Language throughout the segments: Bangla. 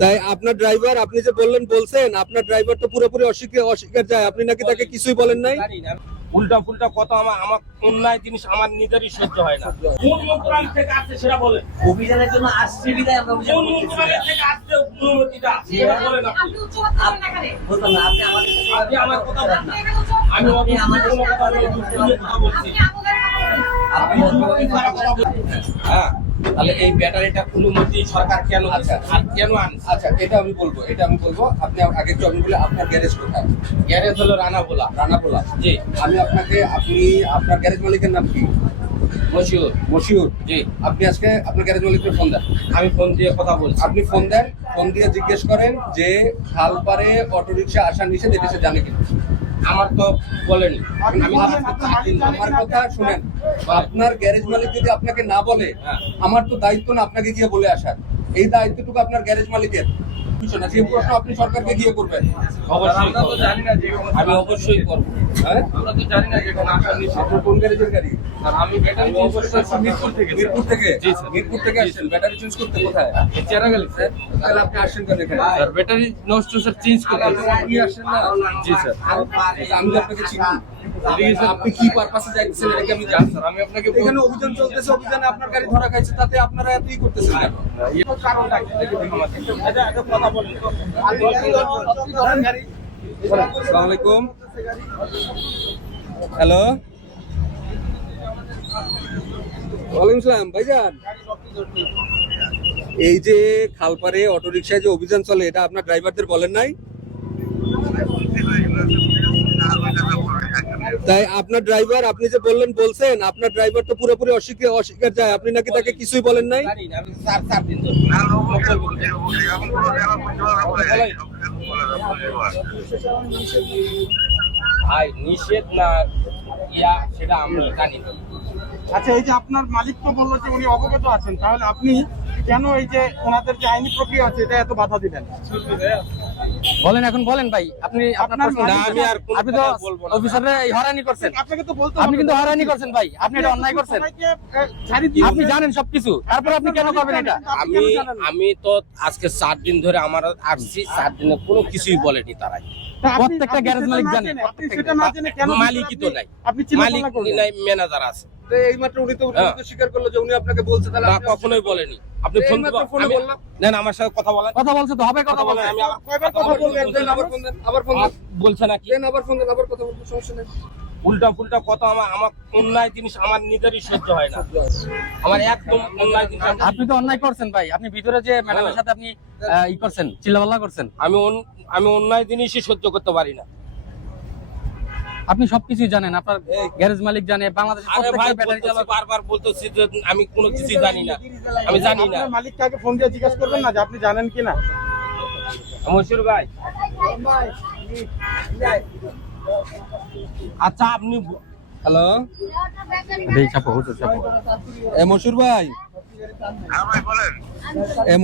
তাই আপনার ড্রাইভার, আপনি যে বলছেন আপনার ড্রাইভার তো পুরোপুরি অস্বীকার যায়, আপনি নাকি তাকে কিছুই বলেন নাই। উল্টা ফুলটা কত আমার অন্যায় জিনিস আমার নিজেরই সহ্য হয় না। কোন মন্ত্রণালয় থেকে আসছে সেটা বলেন। অভিযানের জন্য আসছে বিধায় আমরা অভিযান কোন মন্ত্রণালয় থেকে আসছে অনুমতিটা সেটা বলেন। আপনি বলতাম না, আপনি আমাদের আপনি আমার কথা বলেন না। আমি আমাদের কথা বলছি। আপনি হ্যাঁ, তাহলে এই ব্যাটারিটা অনুমতি সরকার কেন দিচ্ছে আর কেন আনছে? আচ্ছা, এটা আমি বলবো। আপনি আগে একটু আমি বলি, আপনার গ্যারেজ কোথায়? গ্যারেজ হলো রানাবোলা। রানাপোলা। জি। আপনি আপনার গ্যারেজ মালিকের নাম কি? মশিউর। জি। আপনি আজকে আপনার গ্যারেজ মালিককে ফোন দেন। আমি ফোন দিয়ে কথা বলছি। আপনি ফোন দেন, ফোন দিয়ে জিজ্ঞেস করেন যে খালপাড়ে অটোরিকশা আসা নিষেধ, এটা সে জানে কিনা। আমার তো বলেনি। আমার কথা শুনেন, আপনার গ্যারেজ মালিক যদি আপনাকে না বলে, আমার তো দায়িত্ব না আপনাকে গিয়ে বলে আসার। এই দায়িত্বটুকু আপনার গ্যারেজ মালিকের। সেই প্রশ্ন আপনি সরকারকে গিয়ে করবেন। অবশ্যই তো জানি না যে আমি অবশ্যই করব। হ্যাঁ, আমরা তো জানি না যে কোন আসার নিষেধ। আপনার কোন গ্যারেজের গাড়ি? আর আমি ব্যাটারি চেঞ্জ করতে মিরপুর থেকে। মিরপুর থেকে? জি স্যার। মিরপুর থেকে আসছেন ব্যাটারি চেঞ্জ করতে? কোথায়? চেরাগালি স্যার। তাহলে আপনি আসছেন কেন এখানে? স্যার ব্যাটারি নষ্ট স্যার চেঞ্জ করতে। আপনি আসছেন না? জি স্যার। আমি তো আপনাকে চিনি। আপনি কি পারপাসে যাচ্ছেন এটা কি আমি জানি? স্যার আমি আপনাকে এখানে অভিযান চলতেছে, অভিযানে আপনার গাড়ি ধরা খাইছে, তাতে আপনারা এতই করতেছেন কেন? কারণটা কি দেখে দেখুন আমাকে। এটা কথা বলেন তো। আসসালামু আলাইকুম। হ্যালো, ওয়ালাইকুম আসসালাম ভাইজান। এই যে খালপাড়ে অটোরিকশায় যে অভিযান চলে, এটা আপনার ড্রাইভারদের বলেন নাই? তাই আপনার ড্রাইভার, আপনি যে বলছেন আপনার ড্রাইভার তো পুরোপুরি অস্বীকার যায়, আপনি নাকি তাকে কিছুই বলেন নাই। জানি না, আমি 4 দিন ধরে। ভাই নিষেধ না ইয়া সেটা আমি জানি না। আচ্ছা, এই যে আপনার মালিক তো বললো যে উনি অবগত আছেন, তাহলে আপনি কেন এই যে ওনাদের যে আইনি প্রক্রিয়া আছে এটা এত বাধা দিলেন? বলেন, এখন বলেন ভাই। আপনি আপনার না, আমি আর কোনো আপনি তো কথা বলবো না। অফিসারে হয়রানি করছেন। আপনাকে তো বলতে আপনি হবে। কিন্তু হয়রানি করছেন ভাই, আপনি এটা অন্যায় করছেন। সবাইকে, ছাড়ি দিয়ে আপনি জানেন সবকিছু, তারপর আপনি কেন করবেন এটা? আমি তো আজকে 4 দিন ধরে আমার আসছি, 4 দিনে কোনো কিছুই বলেনি তারাই। প্রত্যেকটা গ্যারেজ মালিক জানে। আপনি সেটা না জেনে কেন মালিকই তো নাই, আপনি চিন্তা মালিক করলেন? নাই, ম্যানেজার আছে। তো এইমাত্র উনি তো স্বীকার করলো যে উনি আপনাকে বলছে, তাহলে না, আপনি কখনোই বলেনি। আপনি ফোন এইমাত্র ফোনে বললাম। নেন আমার সাথে কথা বলেন। কথা বলছে তো হবে, কথা বলছে। আমি কয়বার কথা বলবেন? আবার ফোন দেন, আবার ফোন দেন, বলছে নাকি আবার ফোন দেন, আবার কথা বলবো, সমস্যা নেই। উল্টা ফুলটা কত আমার অন্যায় জিনিস আমার নিজেরই সহ্য হয় না। আমার একদম অন্যায় জিনিস আপনি তো অন্যায় করছেন ভাই, আপনি ভিতরে যে ম্যাডামের সাথে আপনি ই করছেন, চিল্লাপাল্লা করছেন। আমি অন্যায় জিনিসই সহ্য করতে পারি না। আপনি সবকিছুই জানেন, আপনার গ্যারেজ মালিক জানে, বাংলাদেশের আরে ভাই প্রত্যেকটা ব্যাটারি বলতেছি, চালক। বারবার বলতেছি যে আমি কোনো কিছুই জানি না, আমি জানি না। আপনার মালিককে আগে ফোন দিয়ে জিজ্ঞাসা করবেন না যে আপনি জানেন কিনা? মশিউর ভাই, আচ্ছা আপনি হ্যালো, এই চাপো, হুজুর চাপো। মশিউর ভাই।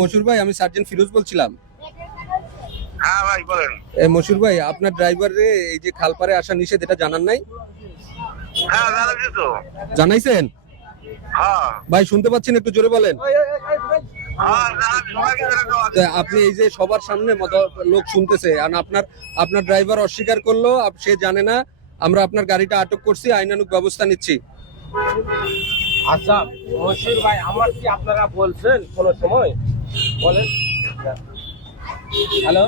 মশিউর ভাই, আমি সার্জেন্ট ফিরোজ বলছিলাম। হ্যাঁ ভাই বলেন। মশিউর ভাই, আপনার ড্রাইভারে এই যে খালপাড়ে আসা নিষেধ, এটা জানান নাই? হ্যাঁ জানাচ্ছি তো। জানাইছেন? হ্যাঁ ভাই শুনতে পাচ্ছেন, একটু জোরে বলেন। হ্যাঁ জানাচ্ছি, সবাইকে জানাতে হবে। তো আপনি এই যে সবার সামনে লোক শুনতেছে, আর আপনার ড্রাইভার অস্বীকার করলো, সে জানে না, আমরা আপনার গাড়িটা আটক করছি, আইনানুগ ব্যবস্থা নিচ্ছি। আচ্ছা মশিউর ভাই, আমার কি আপনারা বলছেন কোনো সময়? বলেন। হ্যালো,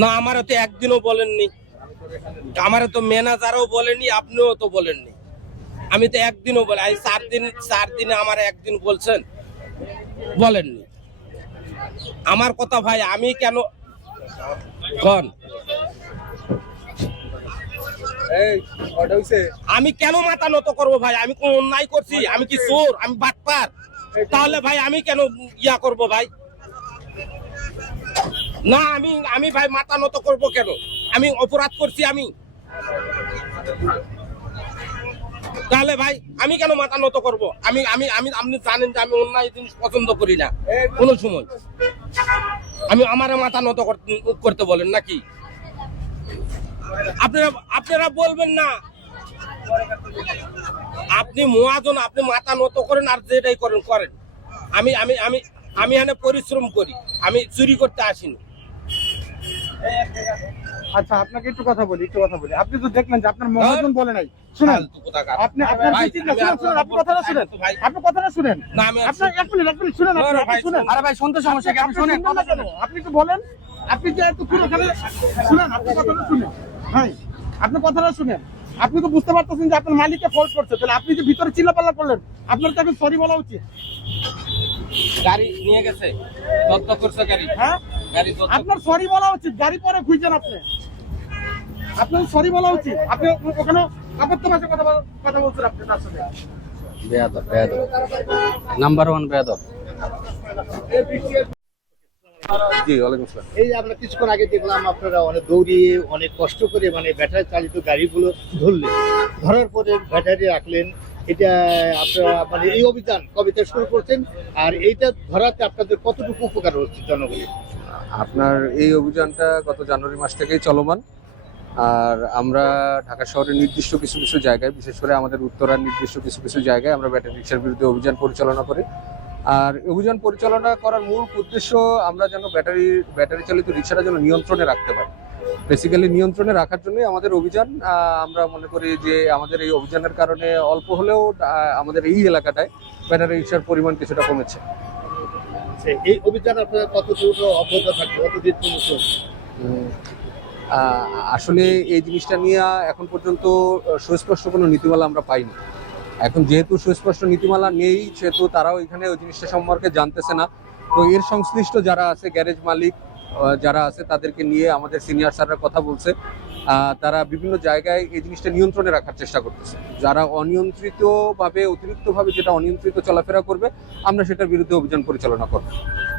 না আমারও তো একদিনও বলেননি, আমারও তো ম্যানেজারও বলেনি, আপনিও তো বলেননি। আমি তো একদিনও বলে, 4 দিনে আমার একদিন বলছেন, বলেননি আমার কথা। ভাই আমি কেন কন, আমি কেন মাথা নত করবো ভাই? আমি কোন অন্যায় করছি? আমি কি চোর? আমি বাটপার? তাহলে ভাই আমি কেন ইয়া করব ভাই? না, আমি ভাই মাথা নত করব কেন? আমি অপরাধ করছি আমি? তাহলে ভাই আমি কেন মাথা নত করব? আমি আপনি জানেন যে আমি অন্যায় জিনিস পছন্দ করি না কোনো সময়। আমি আমার মাথা নত করতে বলেন নাকি? আপনারা বলবেন না, আপনি মহাজন, আপনি মাথা নত করেন আর যেটাই করেন করেন। আমি আমি আমি আমি এখানে পরিশ্রম করি, আমি চুরি করতে আসিনি। আচ্ছা, আপনাকে একটু কথা বলি। আপনি তো দেখলেন যে আপনার মহাজন বলে নাই, শুনেন ফালতু কোথাকার। আপনি আপনার ভাই, কি চিন্তা- আমি শুনেন, আপনি কথাটা শুনেন, ভাই। আপনি কথাটা শুনেন। না, আমি আপনার এক মিনিট শুনেন, আপনি ভাই, শুনেন। আরে ভাই শুনতে সমস্যা কি? আপনি আপনি শুনেন। শুনবেন না কেন? আপনি তো বলেন, আপনি যে এত পুরো খালি শুনেন, আপনি কথাটা শুনেন ভাই, আপনি কথাটা শুনেন। আপনি তো বুঝতে পারতেছেন যে আপনার মালিককে ফল্ট করছে, তাহলে আপনি যে ভিতরে চিল্লাপাল্লা করলেন, আপনার তো এখন সরি বলা উচিত। গাড়ি নিয়ে গেছে, জব্দ করছে গাড়ি। হ্যাঁ, গাড়ি জব্দ। আপনার সরি বলা উচিত। গাড়ি পরে খুঁজছেন আপনি, আপনার সরি বলা উচিত। আপনি ওখানে আপত্ত ভাষায় কথা বলছেন আপনি তার সাথে। বেয়াদব নাম্বার 1 বেয়াদব। জি, ওয়ালাইকুম আসসালাম। এই যে আমরা কিছুক্ষণ আগে দেখলাম আপনারা অনেক দৌড়িয়ে অনেক কষ্ট করে মানে ব্যাটারি চালিত গাড়িগুলো ধরলেন, ধরার পরে ব্যাটারি রাখলেন। এটা আপনারা মানে এই অভিযান কবে থেকে শুরু করছেন, আর এইটা ধরাতে আপনাদের কতটুকু উপকার হচ্ছে জনগণের? আপনার এই অভিযানটা গত জানুয়ারি মাস থেকেই চলমান। আর আমরা ঢাকা শহরের নির্দিষ্ট কিছু কিছু জায়গায়, বিশেষ করে আমাদের উত্তরার নির্দিষ্ট কিছু কিছু জায়গায় আমরা ব্যাটারি রিক্সার বিরুদ্ধে অভিযান পরিচালনা করি। আর অভিযান পরিচালনা করার মূল উদ্দেশ্য আমরা যেন ব্যাটারি চালিত রিক্সাটা যেন নিয়ন্ত্রণে রাখতে পারি। বেসিক্যালি নিয়ন্ত্রণে রাখার জন্যই আমাদের অভিযান। আমরা মনে করি যে আমাদের এই অভিযানের কারণে অল্প হলেও আমাদের এই এলাকাটায় ব্যাটারি রিক্সার পরিমাণ কিছুটা কমেছে। এই অভিযান আপনারা কতটুকু অব্যাহত থাকবে, কতদিন পর্যন্ত? আসলে এই জিনিসটা নিয়ে এখন পর্যন্ত সুস্পষ্ট কোনো নীতিমালা আমরা পাইনি। এখন যেহেতু সুস্পষ্ট নীতিমালা নেই, সেহেতু তারাও এখানে ওই জিনিসটা সম্পর্কে জানতেছে না। তো এর সংশ্লিষ্ট যারা আছে, গ্যারেজ মালিক যারা আছে, তাদেরকে নিয়ে আমাদের সিনিয়র স্যাররা কথা বলছে। তারা বিভিন্ন জায়গায় এই জিনিসটা নিয়ন্ত্রণে রাখার চেষ্টা করতেছে। যারা অনিয়ন্ত্রিতভাবে, অতিরিক্তভাবে যেটা অনিয়ন্ত্রিত চলাফেরা করবে, আমরা সেটার বিরুদ্ধে অভিযান পরিচালনা করব।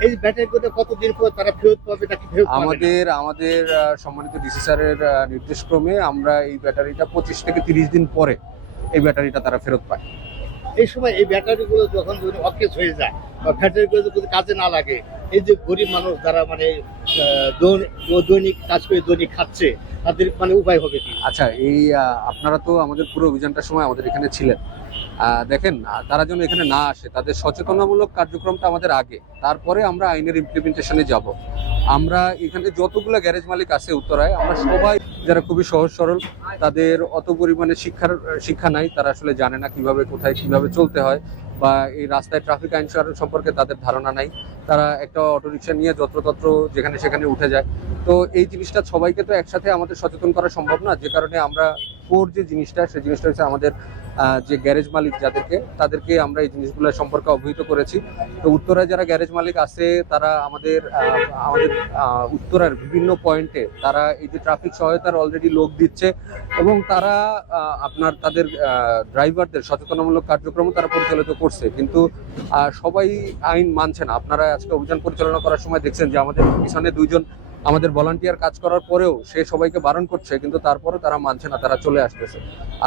এই ব্যাটারিগুলো কতদিন পর তারা ফেরত পাবে নাকি ফেরত পাবে না? আমাদের সম্মানিত ডিসি স্যারের নির্দেশক্রমে আমরা এই ব্যাটারিটা 25 থেকে 30 দিন পরে এই ব্যাটারিটা তারা ফেরত পায়। এই সময় এই ব্যাটারিগুলো যখন অকেজ হয়ে যায় বা ব্যাটারিগুলো যদি কাজে না লাগে, এই যে গরিব মানুষ যারা মানে দৈনিক কাজ করে দৈনিক খাচ্ছে, তাদের মানে উপায় হবে কি? আচ্ছা, এই আপনারা তো আমাদের পুরো অভিযানটার সময় আমাদের এখানে ছিলেন। দেখেন, তারা যেন এখানে না আসে, তাদের সচেতনামূলক কার্যক্রমটা আমাদের আগে, তারপরে আমরা আইনের ইমপ্লিমেন্টেশনে যাব। আমরা এখানে যতগুলো গ্যারেজ মালিক আছে উত্তরায়, আমরা সবাই যারা খুবই সহজ সরল, তাদের অত পরিমাণে শিক্ষা নাই, তারা আসলে জানে না কিভাবে কোথায় কিভাবে চলতে হয়, বা এই রাস্তায় ট্রাফিক আইন সম্পর্কে তাদের ধারণা নাই। তারা একটা অটোরিকশা নিয়ে যত্রতত্র যেখানে সেখানে উঠে যায়। তো এই জিনিসটা সবাইকে তো একসাথে আমাদের সচেতন করা সম্ভব না, যে কারণে আমরা কোর যে জিনিসটা, সেই জিনিসটা হচ্ছে আমাদের যে গ্যারেজ মালিক তাদেরকে আমরা এই জিনিসগুলো সম্পর্কে অবহিত করেছি। তো উত্তরায় যারা গ্যারেজ মালিক আছে, তারা আমাদের উত্তরার বিভিন্ন পয়েন্টে তারা এই যে ট্রাফিক সহায়তার অলরেডি লোক দিচ্ছে, এবং তারা আপনার তাদের ড্রাইভারদের সচেতনামূলক কার্যক্রম তারা পরিচালিত করছে। কিন্তু সবাই আইন মানছে না। আপনারা আজকে অভিযান পরিচালনা করার সময় দেখছেন যে আমাদের পিছনে 2 জন আমাদের ভলান্টিয়ার কাজ করার পরেও সে সবাইকে বারণ করছে, কিন্তু তারপরেও তারা মানছে না, তারা চলে আসতেছে।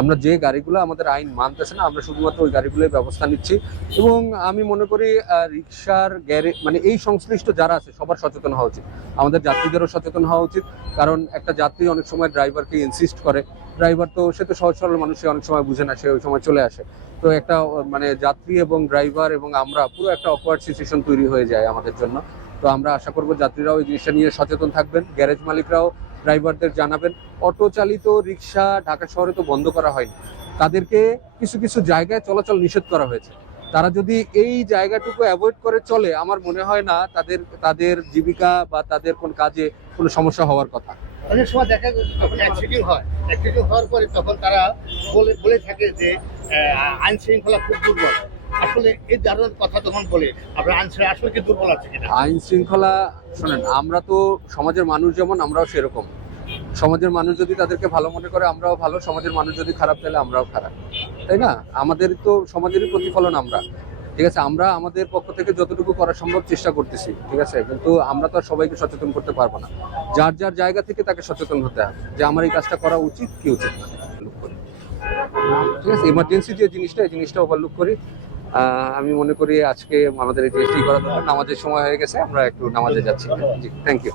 আমরা যে গাড়িগুলো আমাদের আইন মানতেছে না, আমরা শুধুমাত্র ওই গাড়িগুলোই ব্যবস্থা নিচ্ছি। এবং আমি মনে করি রিক্সার গ্যারেজ মানে এই সংশ্লিষ্ট যারা আছে সবার সচেতন হওয়া উচিত, আমাদের যাত্রীদেরও সচেতন হওয়া উচিত। কারণ একটা যাত্রী অনেক সময় ড্রাইভারকে ইনসিস্ট করে, ড্রাইভার তো সে তো সহজ সরল মানুষ, সে অনেক সময় বুঝে না, সে ওই সময় চলে আসে। তো একটা মানে যাত্রী এবং ড্রাইভার এবং আমরা পুরো একটা অকওয়ার্ড সিচুয়েশন তৈরি হয়ে যায় আমাদের জন্য। তো আমরা আশা করব যাত্রীরাও এই জিনিসটা নিয়ে সচেতন থাকবেন, গ্যারেজ মালিকরাও ড্রাইভারদের জানাবেন। অটো চালিত রিক্সা ঢাকা শহরে তো বন্ধ করা হয়নি, তাদেরকে কিছু কিছু জায়গায় চলাচল নিষেধ করা হয়েছে। তারা যদি এই জায়গাটুকু অ্যাভয়েড করে চলে, আমার মনে হয় না তাদের জীবিকা বা তাদের কোন কাজে কোনো সমস্যা হওয়ার কথা। অনেক সময় দেখা যাচ্ছে যখন অ্যাক্সিডেন্ট হওয়ার পরে তখন তারা বলে থাকে যে আইন শৃঙ্খলা খুব দুর্বল। আসলে এই ধরনের কথা তখন বলে আপনার আইন আসলে কি দুর্বল আছে কিনা? আইন শৃঙ্খলা, শোনেন, আমরা তো সমাজের মানুষ, যেমন আমরাও সেরকম। সমাজের মানুষ যদি তাদেরকে ভালো মনে করে আমরাও ভালো, সমাজের মানুষ যদি খারাপ তাহলে আমরাও খারাপ, তাই না? আমাদের তো সমাজেরই প্রতিফলন আমরা, ঠিক আছে? আমরা আমাদের পক্ষ থেকে যতটুকু করা সম্ভব চেষ্টা করতেছি, ঠিক আছে? কিন্তু আমরা তো আর সবাইকে সচেতন করতে পারবো না। যার যার জায়গা থেকে তাকে সচেতন হতে হবে যে আমার এই কাজটা করা উচিত কি উচিত না, ঠিক আছে? ইমার্জেন্সি যে জিনিসটা, এই জিনিসটা ওভারলুক করি। আমি মনে করি আজকে আমাদের এই জিনিসটি করা দরকার। নামাজের সময় হয়ে গেছে, আমরা একটু নামাজে যাচ্ছি। জি, থ্যাংক ইউ।